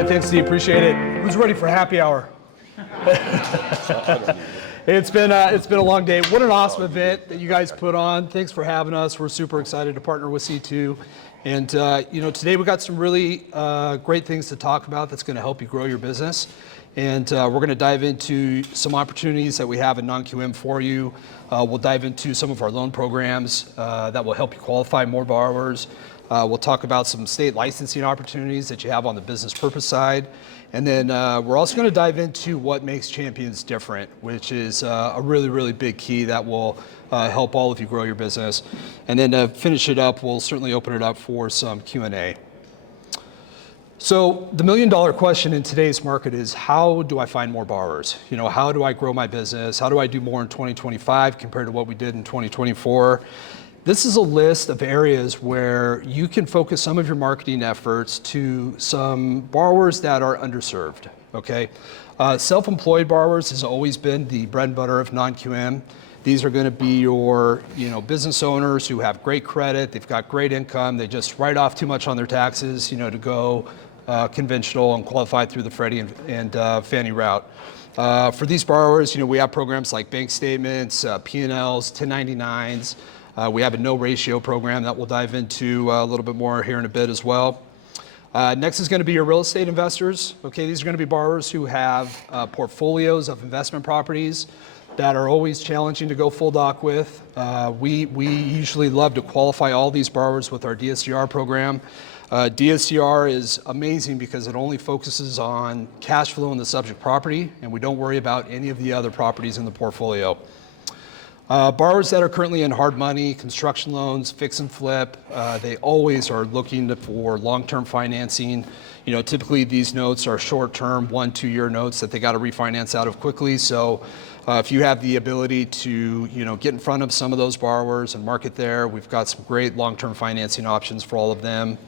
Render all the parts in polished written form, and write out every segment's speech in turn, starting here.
right, thanks, Steve. Appreciate it. Who's ready for happy hour? It's been a long day. What an awesome event that you guys put on. Thanks for having us. We're super excited to partner with C2. And today we got some really great things to talk about that's going to help you grow your business. And we're going to dive into some opportunities that we have in non-QM for you. We'll dive into some of our loan programs that will help you qualify more borrowers. We'll talk about some state licensing opportunities that you have on the business purpose side. And then we're also going to dive into what makes Champions different, which is a really, really big key that will help all of you grow your business. And then to finish it up, we'll certainly open it up for some Q&A. So the $1 million question in today's market is, how do I find more borrowers? How do I grow my business? How do I do more in 2025 compared to what we did in 2024? This is a list of areas where you can focus some of your marketing efforts to some borrowers that are underserved, okay? Self-employed borrowers has always been the bread and butter of non-QM. These are gonna be your business owners who have great credit, they've got great income, they just write off too much on their taxes, to go conventional and qualify through the Freddie and Fannie route. For these borrowers, we have programs like bank statements, P&Ls, 1099s. We have a no ratio program that we'll dive into a little bit more here in a bit as well. Next is going to be your real estate investors. Okay, these are going to be borrowers who have portfolios of investment properties that are always challenging to go full doc with. We usually love to qualify all these borrowers with our DSCR program. DSCR is amazing because it only focuses on cash flow in the subject property, and we don't worry about any of the other properties in the portfolio. Borrowers that are currently in hard money, construction loans, fix and flip, they always are looking for long-term financing. Typically these notes are short-term, 1-2 year notes that they got to refinance out of quickly. So if you have the ability to get in front of some of those borrowers and market there, we've got some great long-term financing options for all of them.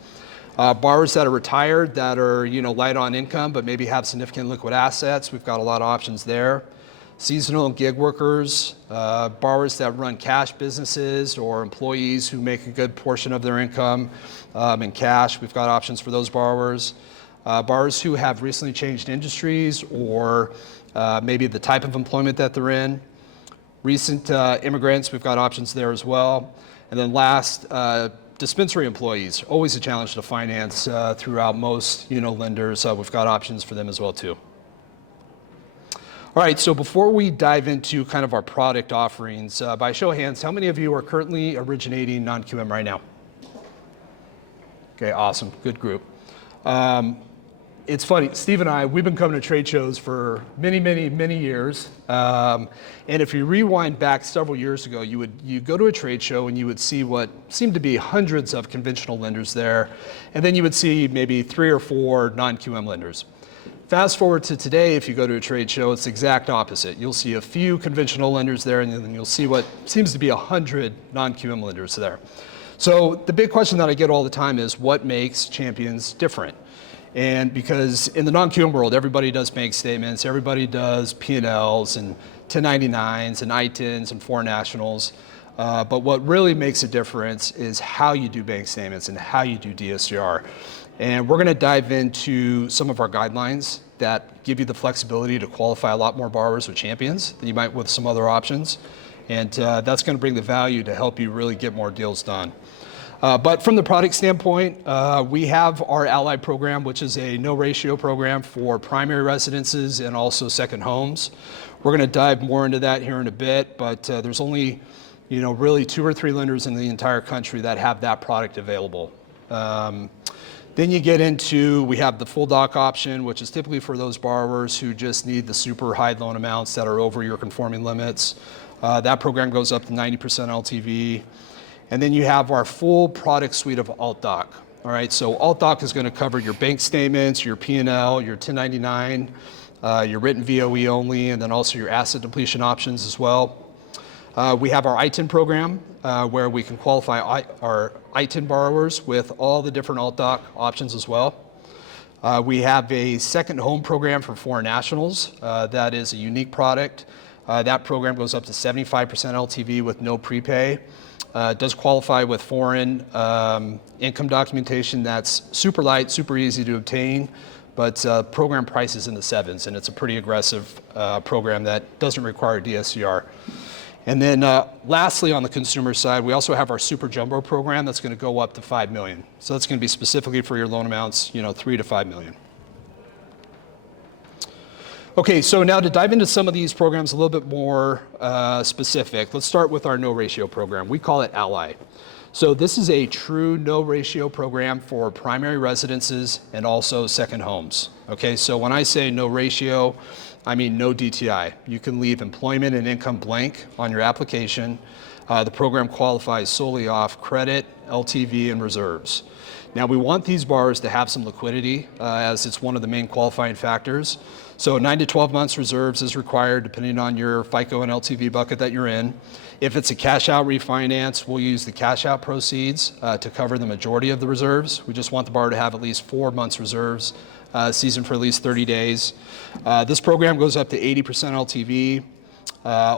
Borrowers that are retired, that are light on income, but maybe have significant liquid assets, we've got a lot of options there. Seasonal and gig workers, borrowers that run cash businesses, or employees who make a good portion of their income in cash. We've got options for those borrowers. Borrowers who have recently changed industries, or maybe the type of employment that they're in. Recent immigrants, we've got options there as well. And then last, dispensary employees, always a challenge to finance throughout most lenders. We've got options for them as well too. All right, so before we dive into kind of our product offerings, by show of hands, how many of you are currently originating non-QM right now? Okay, awesome, good group. It's funny, Steve and I, we've been coming to trade shows for many, many, many years. And if you rewind back several years ago, you go to a trade show and you would see what seemed to be hundreds of conventional lenders there. And then you would see maybe 3 or 4 non-QM lenders. Fast forward to today, if you go to a trade show, it's the exact opposite. You'll see a few conventional lenders there, and then you'll see what seems to be 100 non-QM lenders there. So the big question that I get all the time is, what makes Champions different? And because in the non-QM world, everybody does bank statements, everybody does P&Ls and 1099s and ITINs and foreign nationals. But what really makes a difference is how you do bank statements and how you do DSCR. And we're going to dive into some of our guidelines that give you the flexibility to qualify a lot more borrowers with Champions than you might with some other options. And that's going to bring the value to help you really get more deals done. But from the product standpoint, we have our Ally program, which is a no ratio program for primary residences and also second homes. We're going to dive more into that here in a bit, but there's only really 2 or 3 lenders in the entire country that have that product available. Then you get into, we have the full doc option, which is typically for those borrowers who just need the super high loan amounts that are over your conforming limits. That program goes up to 90% LTV. And then you have our full product suite of Alt Doc. All right, so Alt Doc is going to cover your bank statements, your P&L, your 1099, your written VOE only, and then also your asset depletion options as well. We have our ITIN program where we can qualify our ITIN borrowers with all the different Alt Doc options as well. We have a second home program for foreign nationals. That is a unique product. That program goes up to 75% LTV with no prepay. It does qualify with foreign income documentation that's super light, super easy to obtain, but program price is in the 7s, and it's a pretty aggressive program that doesn't require DSCR. And then lastly, on the consumer side, we also have our Super Jumbo program that's going to go up to $5 million. So that's going to be specifically for your loan amounts, $3 to $5 million. Okay, so now to dive into some of these programs a little bit more specific, let's start with our no ratio program. We call it Ally. So this is a true no ratio program for primary residences and also second homes. Okay, so when I say no ratio, I mean no DTI. You can leave employment and income blank on your application. The program qualifies solely off credit, LTV, and reserves. Now we want these borrowers to have some liquidity as it's one of the main qualifying factors. So 9 to 12 months reserves is required depending on your FICO and LTV bucket that you're in. If it's a cash out refinance, we'll use the cash out proceeds to cover the majority of the reserves. We just want the borrower to have at least 4 months reserves, seasoned for at least 30 days. This program goes up to 80% LTV,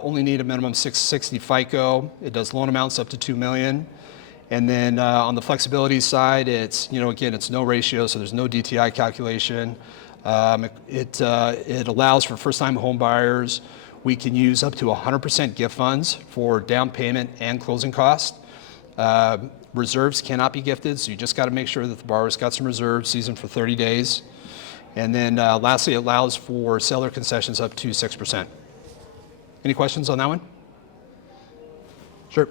only need a minimum 660 FICO. It does loan amounts up to $2 million. And then on the flexibility side, it's, again, it's no ratio, so there's no DTI calculation. It allows for first-time home buyers. We can use up to 100% gift funds for down payment and closing costs. Reserves cannot be gifted, so you just got to make sure that the borrower's got some reserves, seasoned for 30 days. And then lastly, it allows for seller concessions up to 6%. Any questions on that one? Sure.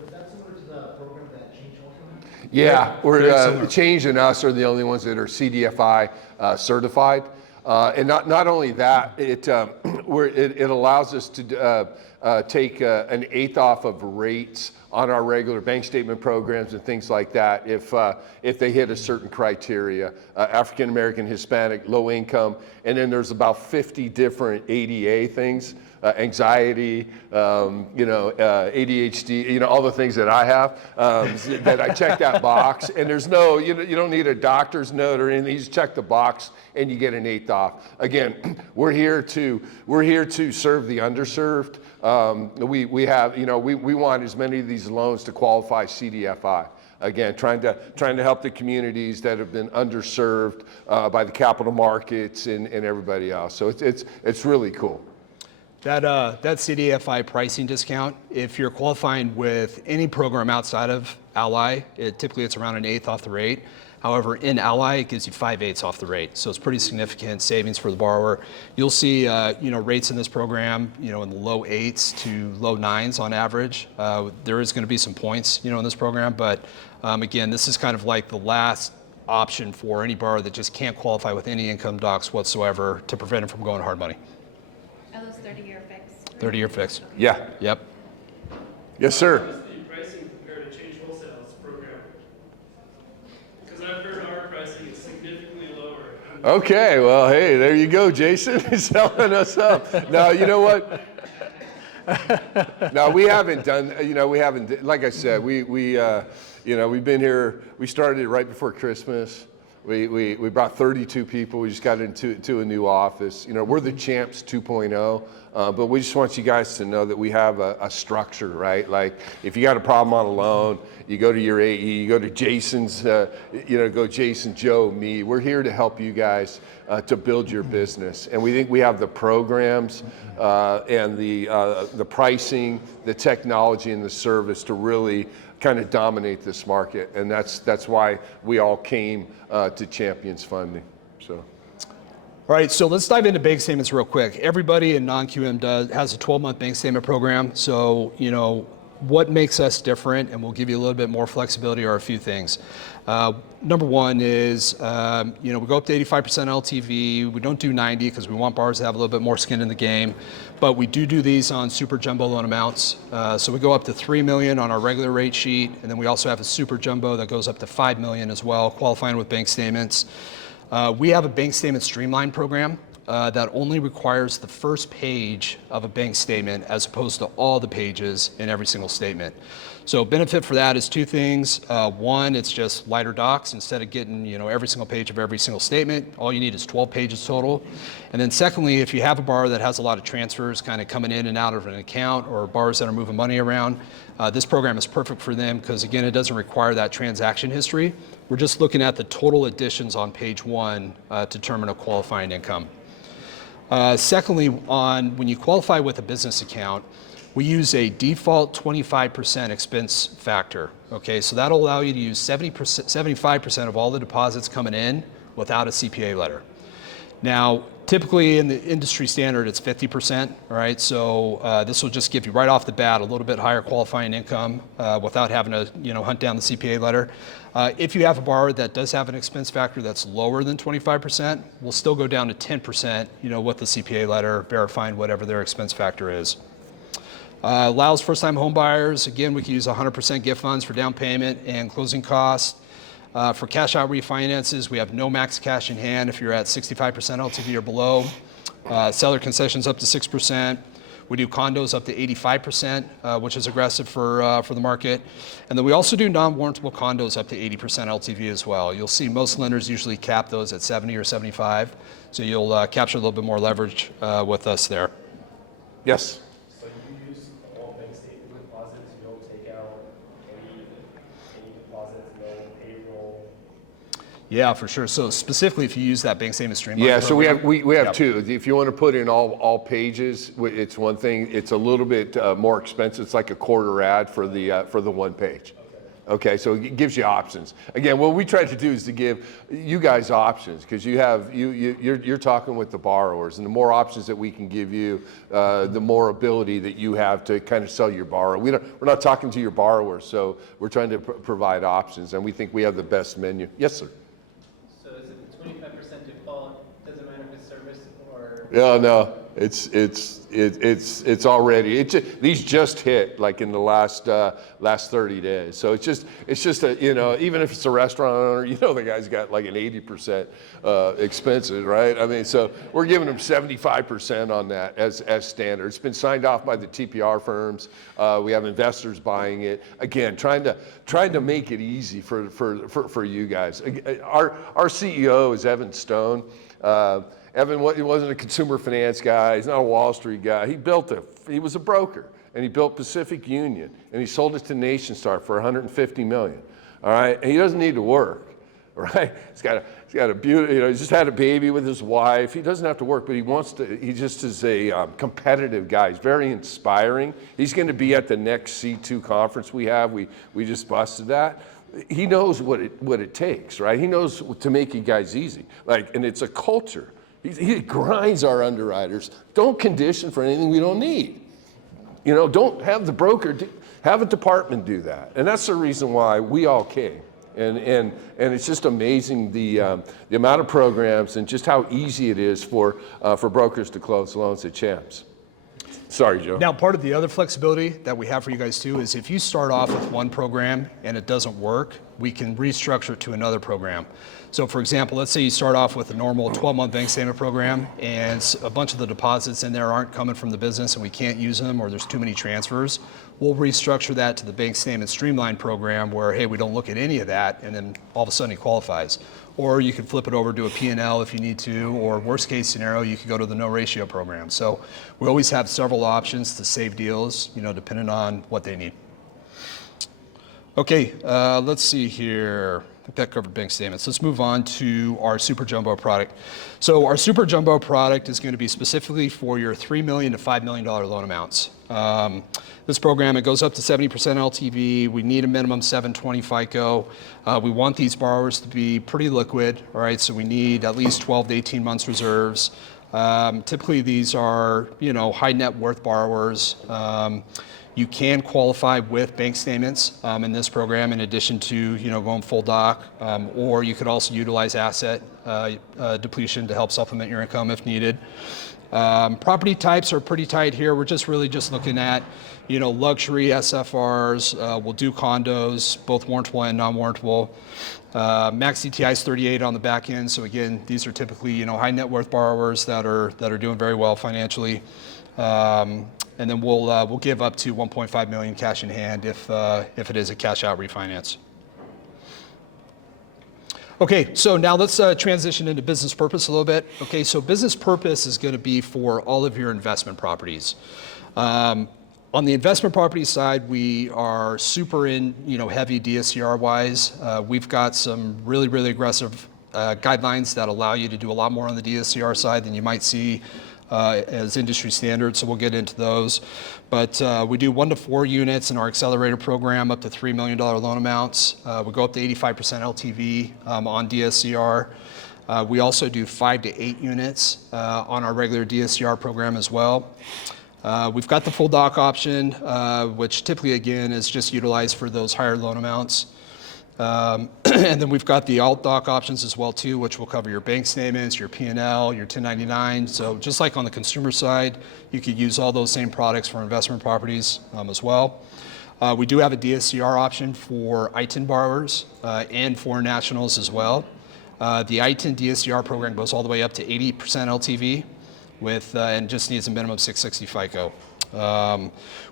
Yeah, we're Change and us are the only ones that are CDFI certified. And not only that, it allows us to take an eighth off of rates on our regular bank statement programs and things like that if they hit a certain criteria, African American, Hispanic, low income, and then there's about 50 different ADA things. Anxiety, ADHD, all the things that I have, that I check that box. And there's no, you don't need a doctor's note or anything. You just check the box and you get an eighth off. Again, we're here to serve the underserved. We have, we want as many of these loans to qualify CDFI. Again, trying to help the communities that have been underserved by the capital markets and everybody else. So it's really cool. That CDFI pricing discount, if you're qualifying with any program outside of Ally, typically it's around an eighth off the rate. However, in Ally, it gives you 5/8 off the rate. So it's pretty significant savings for the borrower. You'll see, rates in this program, in the low 8s to low 9s on average. There is going to be some points, in this program, but again, this is kind of like the last option for any borrower that just can't qualify with any income docs whatsoever to prevent them from going hard money. 30-year fixed. Yeah. Yep. Yes, sir. How does the pricing compare to Change Wholesale's program? Because I've heard our pricing is significantly lower. Okay, well, hey, there you go, Jason. He's selling us up. Now, you know what? No, we haven't done, like I said, we've been here, we started it right before Christmas. We brought 32 people. We just got into a new office. We're the Champs 2.0, but we just want you guys to know that we have a structure, right? Like if you got a problem on a loan, you go to your AE, you go to Jason's, go Jason, Joe, me. We're here to help you guys to build your business. And we think we have the programs and the pricing, the technology, and the service to really kind of dominate this market, and that's why we all came to Champions Funding. So, all right, so let's dive into bank statements real quick. Everybody in non-QM has a 12-month bank statement program. So, what makes us different, and we'll give you a little bit more flexibility, are a few things. Number one is, we go up to 85% LTV. We don't do 90 because we want borrowers to have a little bit more skin in the game. But we do these on super jumbo loan amounts. So we go up to $3 million on our regular rate sheet. And then we also have a super jumbo that goes up to $5 million as well, qualifying with bank statements. We have a bank statement streamline program that only requires the first page of a bank statement as opposed to all the pages in every single statement. So benefit for that is two things. One, it's just lighter docs. Instead of getting every single page of every single statement, all you need is 12 pages total. And then secondly, if you have a borrower that has a lot of transfers kind of coming in and out of an account, or borrowers that are moving money around, this program is perfect for them because, again, it doesn't require that transaction history. We're just looking at the total additions on page 1 to determine a qualifying income. Secondly, when you qualify with a business account, we use a default 25% expense factor. Okay, so that'll allow you to use 75% of all the deposits coming in without a CPA letter. Now, typically in the industry standard, it's 50%, all right? So this will just give you right off the bat a little bit higher qualifying income without having to hunt down the CPA letter. If you have a borrower that does have an expense factor that's lower than 25%, we'll still go down to 10%, with the CPA letter, verifying whatever their expense factor is. Allows first-time home buyers, again, we can use 100% gift funds for down payment and closing costs. For cash out refinances, we have no max cash in hand if you're at 65% LTV or below. Seller concessions up to 6%. We do condos up to 85%, which is aggressive for the market. And then we also do non-warrantable condos up to 80% LTV as well. You'll see most lenders usually cap those at 70 or 75. So you'll capture a little bit more leverage with us there. Yes. So you use all bank statement deposits, you don't take out any deposits, no payroll? Yeah, for sure. So specifically, if you use that bank statement streamline Yeah, so we have Yep. two. If you want to put in all pages, it's one thing. It's a little bit more expensive. It's like a quarter ad for the one page. Okay, so it gives you options. Again, what we try to do is to give you guys options because you're talking with the borrowers, and the more options that we can give you, the more ability that you have to kind of sell your borrower. We're not talking to your borrowers, so we're trying to provide options, and we think we have the best menu. Yes, sir. So is it the 25% default? Doesn't matter if it's service or? No. It's already. These just hit like in the last 30 days. So it's just a even if it's a restaurant owner, the guy's got like an 80% expenses, right? I mean, so we're giving them 75% on that as standard. It's been signed off by the TPR firms. We have investors buying it. Again, trying to make it easy for you guys. Our CEO is Evan Stone. Evan, he wasn't a consumer finance guy. He's not a Wall Street guy. He was a broker, and he built Pacific Union, and he sold it to NationStar for $150 million. All right, and he doesn't need to work, right? He's got a beauty. He just had a baby with his wife. He doesn't have to work, but he wants to. He just is a competitive guy. He's very inspiring. He's going to be at the next C2 conference we have. We just busted that. He knows what it takes, right? He knows to make you guys easy, and it's a culture. He grinds our underwriters. Don't condition for anything we don't need. Don't have the broker have a department do that. And that's the reason why we all came. And it's just amazing the amount of programs and just how easy it is for brokers to close loans at Champs. Sorry, Joe. Now, part of the other flexibility that we have for you guys too is if you start off with one program and it doesn't work, we can restructure it to another program. So for example, let's say you start off with a normal 12-month bank statement program and a bunch of the deposits in there aren't coming from the business and we can't use them or there's too many transfers. We'll restructure that to the bank statement streamline program where, hey, we don't look at any of that and then all of a sudden he qualifies. Or you can flip it over to a P&L if you need to, or worst case scenario, you could go to the no ratio program. So we always have several options to save deals, depending on what they need. Okay, let's see here. I think that covered bank statements. Let's move on to our Super Jumbo product. So our Super Jumbo product is going to be specifically for your $3 million to $5 million loan amounts. This program, it goes up to 70% LTV. We need a minimum 720 FICO. We want these borrowers to be pretty liquid, all right? So we need at least 12 to 18 months reserves. Typically these are, high net worth borrowers. You can qualify with bank statements in this program in addition to going full doc, or you could also utilize asset depletion to help supplement your income if needed. Property types are pretty tight here. We're just really just looking at, luxury SFRs. We'll do condos, both warrantable and non-warrantable. Max DTI is 38 on the back end. So again, these are typically, high net worth borrowers that are doing very well financially. And then we'll give up to 1.5 million cash in hand if it is a cash out refinance. Okay, so now let's transition into business purpose a little bit. Okay, so business purpose is going to be for all of your investment properties. On the investment property side, we are super in, heavy DSCR wise. We've got some really, really aggressive guidelines that allow you to do a lot more on the DSCR side than you might see as industry standards, so we'll get into those. But we do 1 to 4 units in our accelerator program, up to $3 million loan amounts. We go up to 85% LTV on DSCR. We also do 5 to 8 units on our regular DSCR program as well. We've got the full doc option, which typically, again, is just utilized for those higher loan amounts. And then we've got the alt doc options as well too, which will cover your bank statements, your P&L, your 1099. So just like on the consumer side, you could use all those same products for investment properties as well. We do have a DSCR option for ITIN borrowers and foreign nationals as well. The ITIN DSCR program goes all the way up to 80% LTV and just needs a minimum 660 FICO.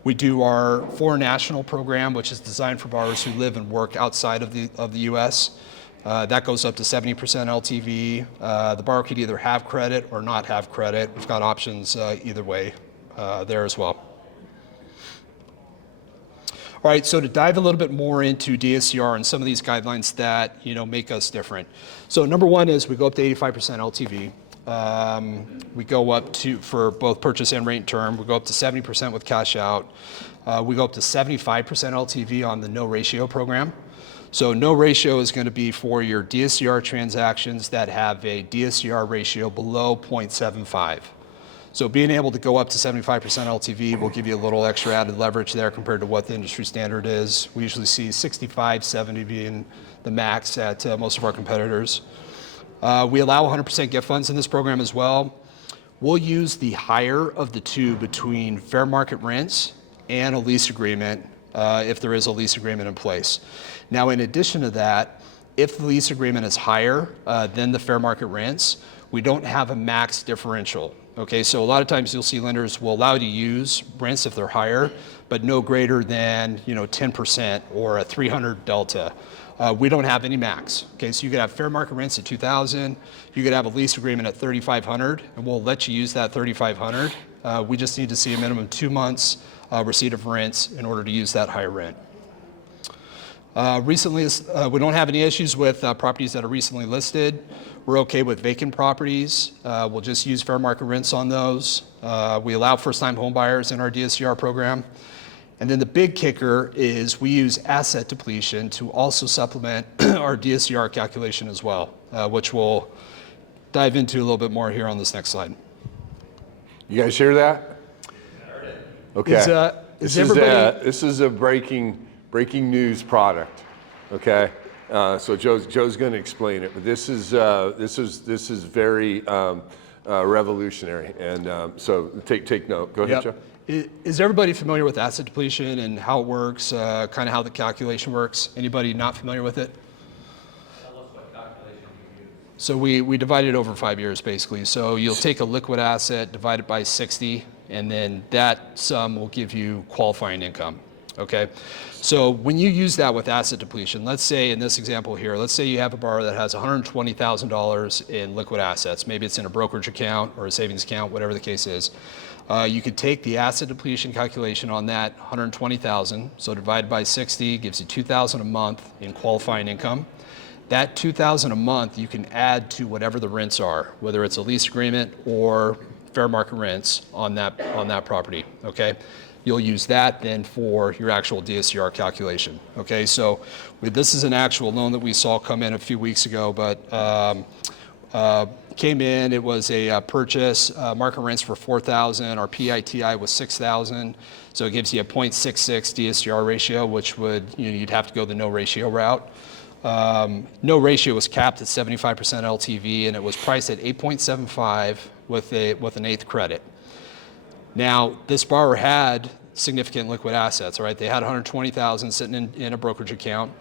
We do our foreign national program, which is designed for borrowers who live and work outside of the U.S. That goes up to 70% LTV. The borrower could either have credit or not have credit. We've got options either way there as well. All right, so to dive a little bit more into DSCR and some of these guidelines that make us different. So number one is we go up to 85% LTV. We go up to, for both purchase and rate and term, we go up to 70% with cash out. We go up to 75% LTV on the no ratio program. So no ratio is going to be for your DSCR transactions that have a DSCR ratio below 0.75. So being able to go up to 75% LTV will give you a little extra added leverage there compared to what the industry standard is. We usually see 65, 70 being the max at most of our competitors. We allow 100% gift funds in this program as well. We'll use the higher of the two between fair market rents and a lease agreement if there is a lease agreement in place. Now, in addition to that, if the lease agreement is higher than the fair market rents, we don't have a max differential. Okay, so a lot of times you'll see lenders will allow you to use rents if they're higher, but no greater than 10% or a 300 delta. We don't have any max. Okay, so you could have fair market rents at 2,000. You could have a lease agreement at 3,500, and we'll let you use that 3,500. We just need to see a minimum 2 months receipt of rents in order to use that higher rent. Recently, we don't have any issues with properties that are recently listed. We're okay with vacant properties. We'll just use fair market rents on those. We allow first-time home buyers in our DSCR program. And then the big kicker is we use asset depletion to also supplement our DSCR calculation as well, which we'll dive into a little bit more here on this next slide. You guys hear that? Okay. This is a breaking news product. Okay. So Joe's going to explain it, but this is very revolutionary, and so take note. Go ahead, Joe. Is everybody familiar with asset depletion and how it works, kind of how the calculation works? Anybody not familiar with it? Tell us what calculation you use. So we divide it over 5 years, basically. So you'll take a liquid asset, divide it by 60, and then that sum will give you qualifying income. Okay, so when you use that with asset depletion, let's say in this example here, let's say you have a borrower that has $120,000 in liquid assets. Maybe it's in a brokerage account or a savings account, whatever the case is. You could take the asset depletion calculation on that $120,000, so divided by 60 gives you $2,000 a month in qualifying income. That $2,000 a month you can add to whatever the rents are, whether it's a lease agreement or fair market rents on that property. Okay. You'll use that then for your actual DSCR calculation. Okay, so this is an actual loan that we saw come in a few weeks ago, but came in, it was a purchase, market rents for $4,000, our PITI was $6,000, so it gives you a 0.66 DSCR ratio, which would, you'd have to go the no ratio route. No ratio was capped at 75% LTV, and it was priced at 8.75 with an eighth credit. Now, this borrower had significant liquid assets, right? They had 120,000 sitting in a brokerage account.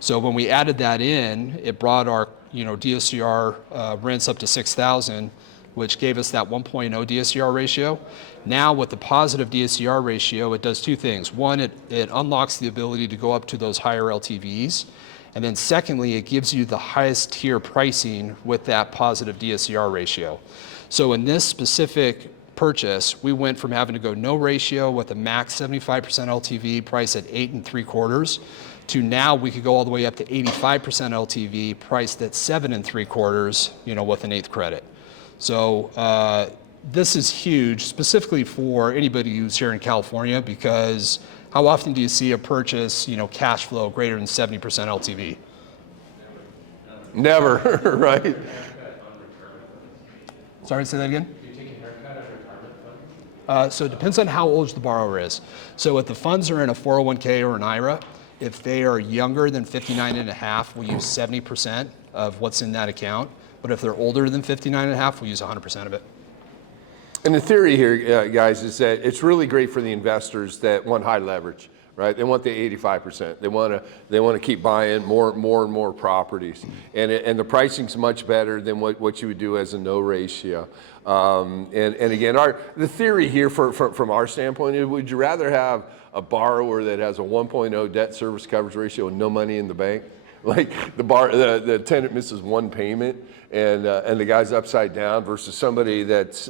So when we added that in, it brought our DSCR rents up to 6,000, which gave us that 1.0 DSCR ratio. Now with the positive DSCR ratio, it does two things. One, it unlocks the ability to go up to those higher LTVs. And then secondly, it gives you the highest tier pricing with that positive DSCR ratio. So in this specific purchase, we went from having to go no ratio with a max 75% LTV price at 8.75 to now we could go all the way up to 85% LTV priced at 7.75, with an eighth credit. So this is huge, specifically for anybody who's here in California, because how often do you see a purchase, cash flow greater than 70% LTV? Never, right? Sorry, say that again? So it depends on how old the borrower is. So if the funds are in a 401k or an IRA, if they are younger than 59 and a half, we'll use 70% of what's in that account. But if they're older than 59 and a half, we'll use 100% of it. And the theory here, guys, is that it's really great for the investors that want high leverage, right? They want the 85%. They want to keep buying more and more properties, and the pricing's much better than what you would do as a no ratio. And again, the theory here from our standpoint is: would you rather have a borrower that has a 1.0 debt service coverage ratio and no money in the bank, like the tenant misses one payment and the guy's upside down, versus somebody that's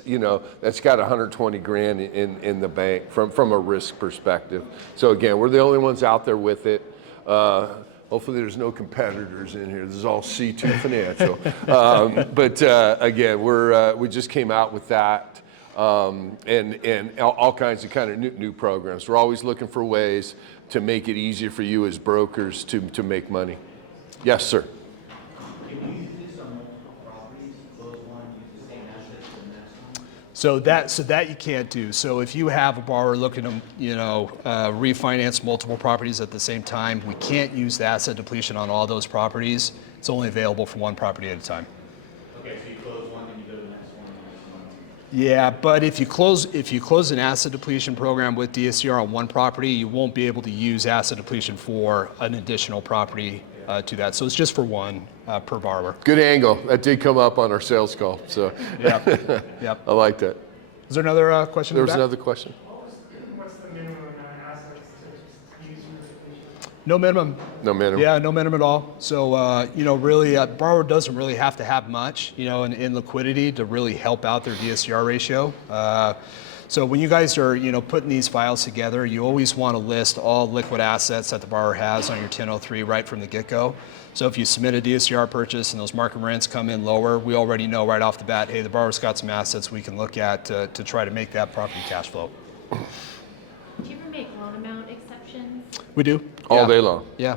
got 120 grand in the bank from a risk perspective? So again, we're the only ones out there with it. Hopefully there's no competitors in here. This is all C2 Financial. But again, we just came out with that. And all kinds of new programs. We're always looking for ways to make it easier for you as brokers to make money. Yes, sir. Can you use this on multiple properties? Close one, use the same assets for the next one? So that you can't do. So if you have a borrower looking to, refinance multiple properties at the same time, we can't use the asset depletion on all those properties. It's only available for one property at a time. Okay, so you close one, then you go to the next one, Yeah, but if you close an asset depletion program with DSCR on one property, you won't be able to use asset depletion for an additional property to that. So it's just for one per borrower. Good angle. That did come up on our sales call. So Yep. I like that. Is there another question? There in was the back? another question. What's the minimum amount of assets to use for depletion? No minimum. No minimum. Yeah, no minimum at all. So, really, a borrower doesn't really have to have much, in liquidity to really help out their DSCR ratio. So when you guys are, putting these files together, you always want to list all liquid assets that the borrower has on your 1003 right from the get-go. So if you submit a DSCR purchase and those market rents come in lower, we already know right off the bat, hey, the borrower's got some assets we can look at to try to make that property cash flow. Do you ever make loan amount exceptions? We do. All Yeah. day long. Yeah.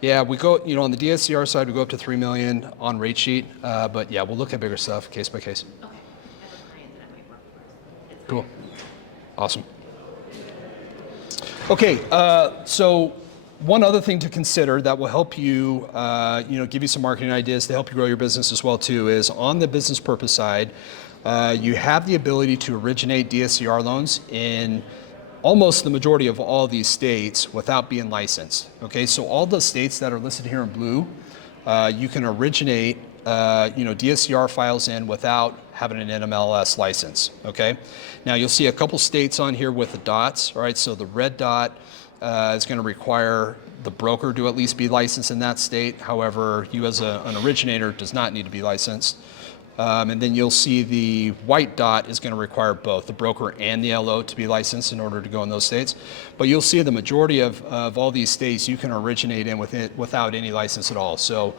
Yeah, we go, on the DSCR side, we go up to 3 million on rate sheet. But yeah, we'll look at bigger stuff case by case. Okay. I have a client that I might work for. It's Cool. Awesome. Okay, so one other thing to consider that will help you, give you some marketing ideas to help you grow your business as well too, is on the business purpose side, you have the ability to originate DSCR loans in almost the majority of all these states without being licensed. Okay, so all the states that are listed here in blue, you can originate DSCR files in without having an NMLS license. Okay, now you'll see a couple states on here with the dots. All right, so the red dot is going to require the broker to at least be licensed in that state. However, you as an originator does not need to be licensed. And then you'll see the white dot is going to require both the broker and the LO to be licensed in order to go in those states. But you'll see the majority of all these states you can originate in without any license at all. So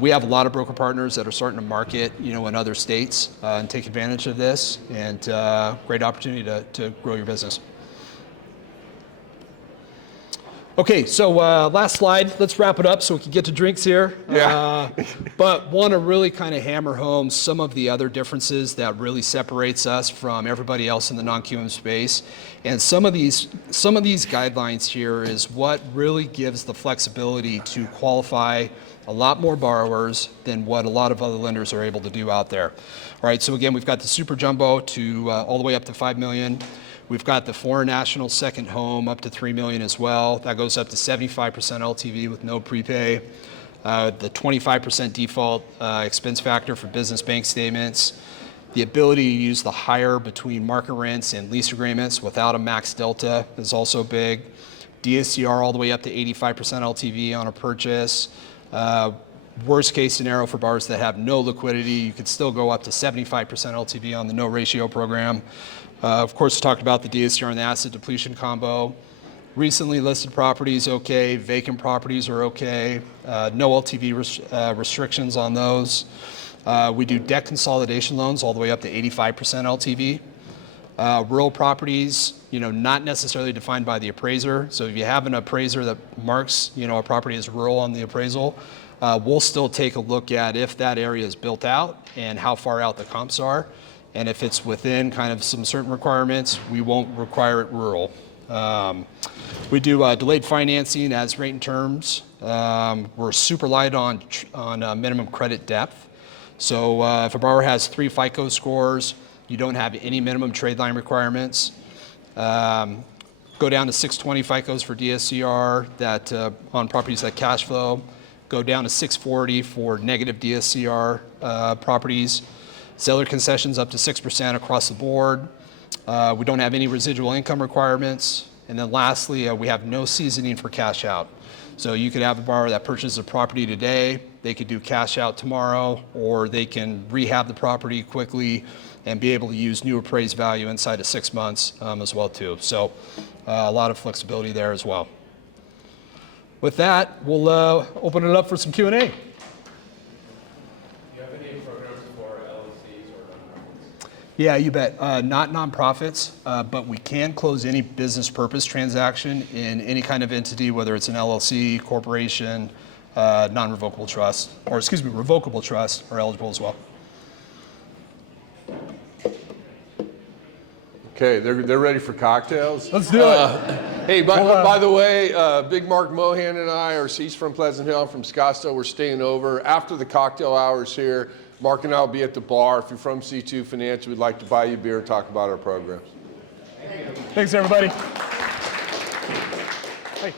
we have a lot of broker partners that are starting to market, in other states and take advantage of this, and great opportunity to grow your business. Okay, so last slide. Let's wrap it up so we can get to drinks here. Yeah. But want to really kind of hammer home some of the other differences that really separates us from everybody else in the non-QM space. And some of these guidelines here is what really gives the flexibility to qualify a lot more borrowers than what a lot of other lenders are able to do out there. All right, so again, we've got the super jumbo to all the way up to 5 million. We've got the foreign national second home up to 3 million as well. That goes up to 75% LTV with no prepay. The 25% default expense factor for business bank statements. The ability to use the higher between market rents and lease agreements without a max delta is also big. DSCR all the way up to 85% LTV on a purchase. Worst case scenario for borrowers that have no liquidity, you could still go up to 75% LTV on the no ratio program. Of course, we talked about the DSCR and the asset depletion combo. Recently listed properties, okay. Vacant properties are okay. No LTV restrictions on those. We do debt consolidation loans all the way up to 85% LTV. Rural properties, not necessarily defined by the appraiser. So if you have an appraiser that marks, a property as rural on the appraisal, we'll still take a look at if that area is built out and how far out the comps are. And if it's within kind of some certain requirements, we won't require it rural. We do delayed financing as rate and terms. We're super light on minimum credit depth. So if a borrower has 3 FICO scores, you don't have any minimum trade line requirements. Go down to 620 FICOs for DSCR that on properties that cash flow. Go down to 640 for negative DSCR properties. Seller concessions up to 6% across the board. We don't have any residual income requirements. And then lastly, we have no seasoning for cash out. So you could have a borrower that purchases a property today, they could do cash out tomorrow, or they can rehab the property quickly and be able to use new appraised value inside of 6 months as well too. So a lot of flexibility there as well. With that, we'll open it up for some Q&A. Do you have any programs for LLCs or nonprofits? Yeah, you bet. Not nonprofits, but we can close any business purpose transaction in any kind of entity, whether it's an LLC, corporation, non-revocable trust, or excuse me, revocable trust are eligible as well. Okay, they're ready for cocktails. Let's do it. Hey, by the way, Big Mark Mohan and I are he's from Pleasant Hill. I'm from Scottsdale. We're staying over. After the cocktail hours here, Mark and I will be at the bar. If you're from C2 Financial, we'd like to buy you a beer and talk about our programs. Thanks, everybody. Hey.